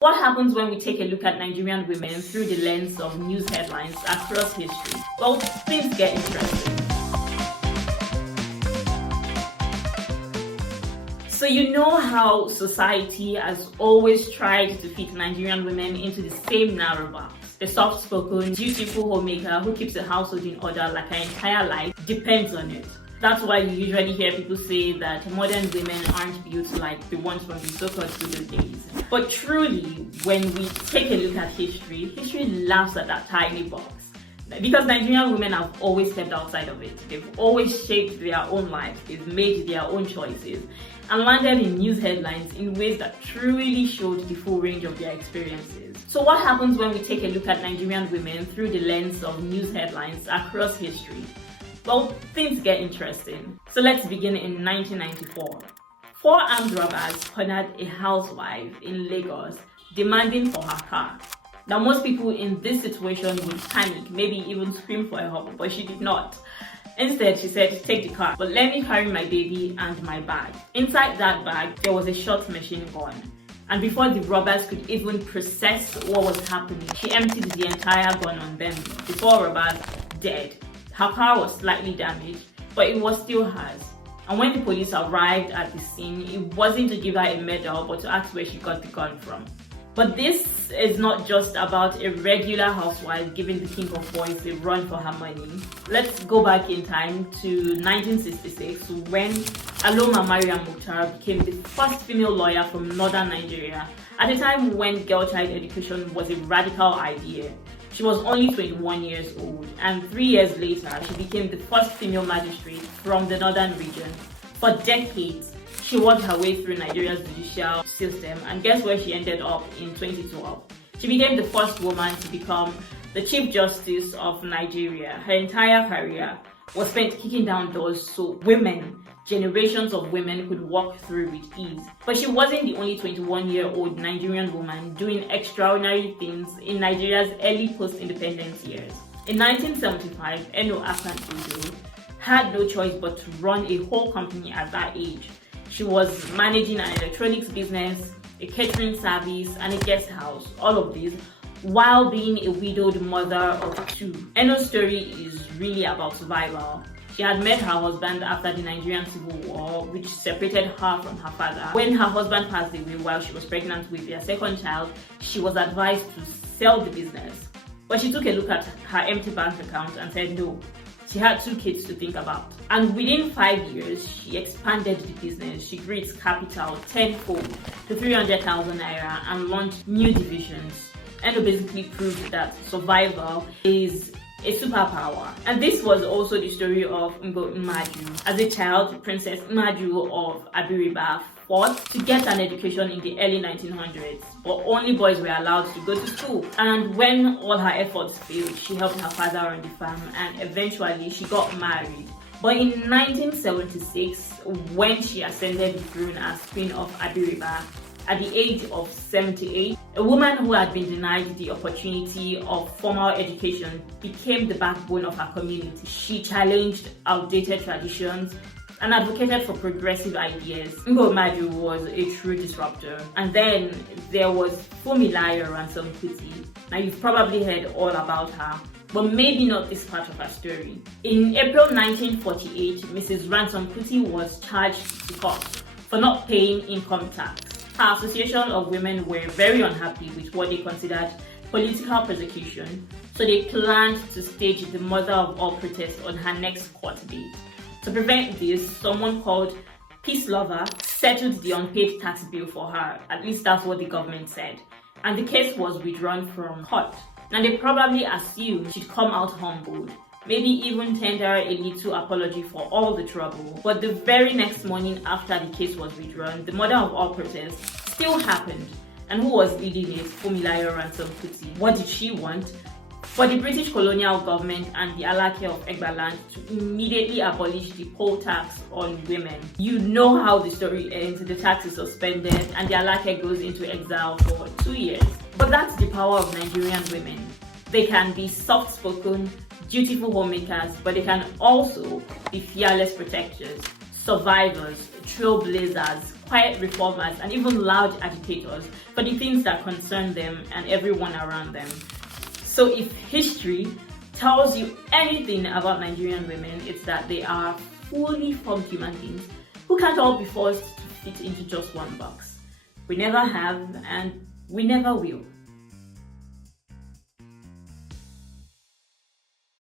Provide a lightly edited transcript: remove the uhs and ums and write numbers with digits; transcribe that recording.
What happens when we take a look at Nigerian women through the lens of news headlines across history? Well, things get interesting. So you know how society has always tried to fit Nigerian women into the same narrow box. The soft-spoken, dutiful homemaker who keeps the household in order like her entire life depends on it. That's why you usually hear people say that modern women aren't built like the ones from the so-called Tudor days. But truly, when we take a look at history laughs at that tiny box. Because Nigerian women have always stepped outside of it. They've always shaped their own lives, they've made their own choices, and landed in news headlines in ways that truly showed the full range of their experiences. So what happens when we take a look at Nigerian women through the lens of news headlines across history? Well, things get interesting. So let's begin in 1994. 4 armed robbers cornered a housewife in Lagos, demanding for her car. Now, most people in this situation would panic, maybe even scream for help, but she did not. Instead, she said, "Take the car, but let me carry my baby and my bag." Inside that bag, there was a shot machine gun. And before the robbers could even process what was happening, she emptied the entire gun on them. The 4 robbers dead. Her car was slightly damaged, but it was still hers. And when the police arrived at the scene, it wasn't to give her a medal, but to ask where she got the gun from. But this is not just about a regular housewife giving the king of boys a run for her money. Let's go back in time to 1966 when Aloma Mariam Mukhtar became the first female lawyer from northern Nigeria at a time when girl child education was a radical idea. She was only 21 years old, and 3 years later, she became the first female magistrate from the northern region. For decades, she worked her way through Nigeria's judicial system, and guess where she ended up in 2012? She became the first woman to become the Chief Justice of Nigeria. Her entire career was spent kicking down doors so generations of women could walk through with ease. But she wasn't the only 21-year-old Nigerian woman doing extraordinary things in Nigeria's early post-independence years. In 1975, Eno Akantudo had no choice but to run a whole company at that age. She was managing an electronics business, a catering service, and a guest house, all of these while being a widowed mother of 2. Eno's story is really about survival. She had met her husband after the Nigerian Civil War, which separated her from her father. When her husband passed away while she was pregnant with their second child, she was advised to sell the business. But she took a look at her empty bank account and said no. She had 2 kids to think about. And within 5 years, she expanded the business. She grew its capital tenfold to 300,000 naira and launched new divisions. Eno basically proved that survival is a superpower. And this was also the story of Ngo Imaju. As a child, Princess Imaju of Abiriba fought to get an education in the early 1900s, but only boys were allowed to go to school. And when all her efforts failed, she helped her father on the farm, and eventually she got married. But in 1976, when she ascended the throne as Queen of Abiriba, at the age of 78, a woman who had been denied the opportunity of formal education became the backbone of her community. She challenged outdated traditions and advocated for progressive ideas. Ngo Maju was a true disruptor. And then there was Fumilayo Ransom Kuti. Now you've probably heard all about her, but maybe not this part of her story. In April 1948, Mrs. Ransom Kuti was charged to court for not paying income tax. Her association of women were very unhappy with what they considered political persecution, so they planned to stage the mother of all protests on her next court date. To prevent this, someone called Peace Lover settled the unpaid tax bill for her. At least that's what the government said. And the case was withdrawn from court. Now they probably assumed she'd come out humbled, maybe even tender a little apology for all the trouble. But the very next morning after the case was withdrawn, the mother of all protests still happened. And who was leading it? Fumilayo Ransom Kuti. What did she want? For the British colonial government and the Alake of Egbaland to immediately abolish the poll tax on women. You know how the story ends. The tax is suspended and the Alake goes into exile for 2 years. But that's the power of Nigerian women. They can be soft-spoken, dutiful homemakers, but they can also be fearless protectors, survivors, trailblazers, quiet reformers, and even loud agitators for the things that concern them and everyone around them. So if history tells you anything about Nigerian women, it's that they are fully formed human beings who can't all be forced to fit into just one box. We never have, and we never will.